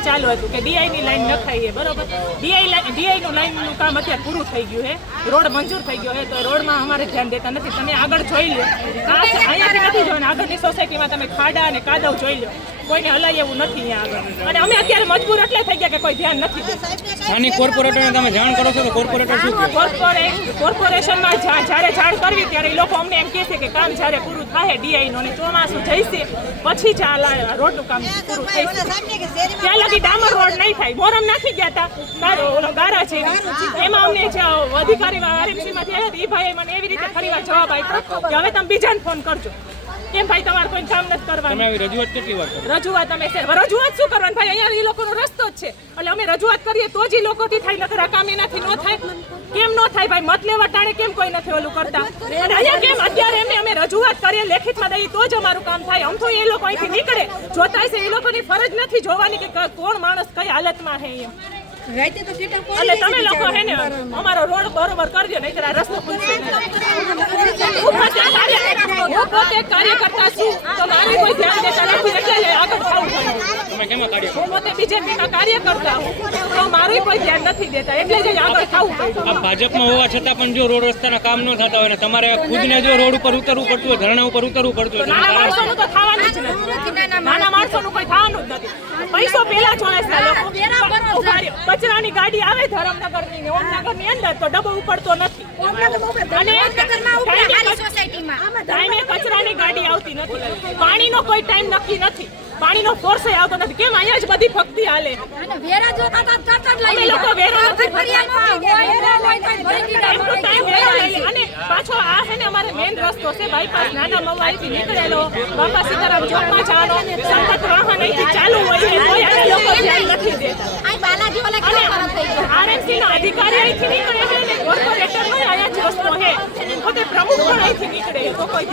કામ ચાલુ હતું કે ડીઆઈ ની લાઈન નખાઈએ, બરોબર? ડીઆઈ ડીઆઈ નું લાઈનનું કામ અત્યારે પૂરું થઈ ગયું છે. રોડ મંજૂર થઈ ગયો છે, તો રોડમાં અમારે ધ્યાન દેતા નથી. તમે આગળ જોઈ લો. અહીંયાથી નથી જોવાનું. આગળની સોસાયટીમાં તમે ખાડા અને કાદવ જોઈ લો. કોઈને હલાય એવું નથી આગળ. અને અમે અત્યારે મજબૂર એટલે થઈ ગયા કે કોઈ ધ્યાન નથી સ્થાનિક કોર્પોરેટરને તમે જાણ કરો છો તો કોર્પોરેટર શું કોર્પોરેશનમાં જ્યારે જાણ કરવી ત્યારે એ લોકો અમને એમ કહે છે કે કામ જ્યારે પૂરું થાય ડીઆઈ નું અને ચોમાસું જઈશે પછી જ આ રોડનું કામ પૂરું થઈશે ત્યાં લગી ડામર રોડ નહીં થાય. મોરમ નાખી ગયા હતા ઓલો ગારા છે એમાં અમને જે અધિકારી આરએમસી માંથી આવ્યા એ ભાઈએ મને એવી રીતે ફરીવાર જવાબ આપ્યો કે હવે તમે બીજાને ફોન કરજો. કેમ ભાઈ તમારે કોઈ કામ નથી તમે કરવાનું આવી રજૂઆત કેટલી વાર કરો? રજૂઆત અમે સર રજૂઆત શું કરવાનું ભાઈ? અહીંયા એ લોકોનો રસ્તો જ છે. એટલે અમે રજૂઆત કરીએ તો જ એ લોકોથી થાય નકર આ કામ એનાથી ન થાય. કેમ ન થાય ભાઈ? મત લેવા ટાણે કેમ કોઈ નથી ઓલું કરતા? અને અહીંયા કેમ અત્યારે એમને અમે રજૂઆત કરીએ લેખિતમાં દઈએ તો જ અમારું કામ થાય. આમ તો એ લોકો અહીંથી નીકળે. જોતા છે એ લોકોની ફરજ નથી જોવાની કે કોણ માણસ કઈ હાલતમાં છે એમ. એટલે તમે લોકો હે ને અમારો રોડ બરોબર કરજો નહીં આ રસ્તો હું પોતે કાર્યકર્તા છું. તો મારે કોઈ ધ્યાન દેતા નથી એટલે આગળ થવું પડ્યું તમે કેમ કાર્ય કરો હું પોતે બીજેપીમાં કાર્ય કરતા હું. તો મારું કોઈ ધ્યાન નથી દેતા. એટલે જ આગળ થવું પડ્યું આ ભાજપમાં હોવા છતાં પણ જો રોડ રસ્તાના કામ ન થતા હોય ને તમારે ખુદને જો રોડ ઉપર ઉતરવું પડતું હોય ધરણા ઉપર ઉતરવું પડતું હોય નાના માણસોનું તો થવાનું જ નથી. નાના માણસોનું કોઈ થવાનું જ નથી. પૈસો પેલા ચોળસના લોકો કચરાની ગાડી આવે ધરમનગરની ને ઓમનગરની અંદર તો ડબ્બો ઉપડતો નથી. અને કચરાની ગાડી આવતી નથી. પાણીનો કોઈ ટાઈમ નક્કી નથી. પાણીનો ફોર્સ આવતો નથી. કેમ? અહીંયા જ બધી ભક્તિ હાલે. અને પાછો આ છે ને અમારે મેઇન રસ્તો છે. બાયપાસ નાના મવાઈથી નીકળેલો. બાપા સીતારામ ચોકમાં જવાનો. સંપત વાહન અહીંથી ચાલુ હોય છે. કોઈ અમે લોકો ધ્યાન નથી દેતા. અને આરએમસી ના અધિકારી અહીંથી નીકળે છે ને. કોર્પોરેટર નો અહીંયા જ રસ્તો છે. પોતે પ્રમુખ પણ અહીંથી નીકળે તો કોઈ.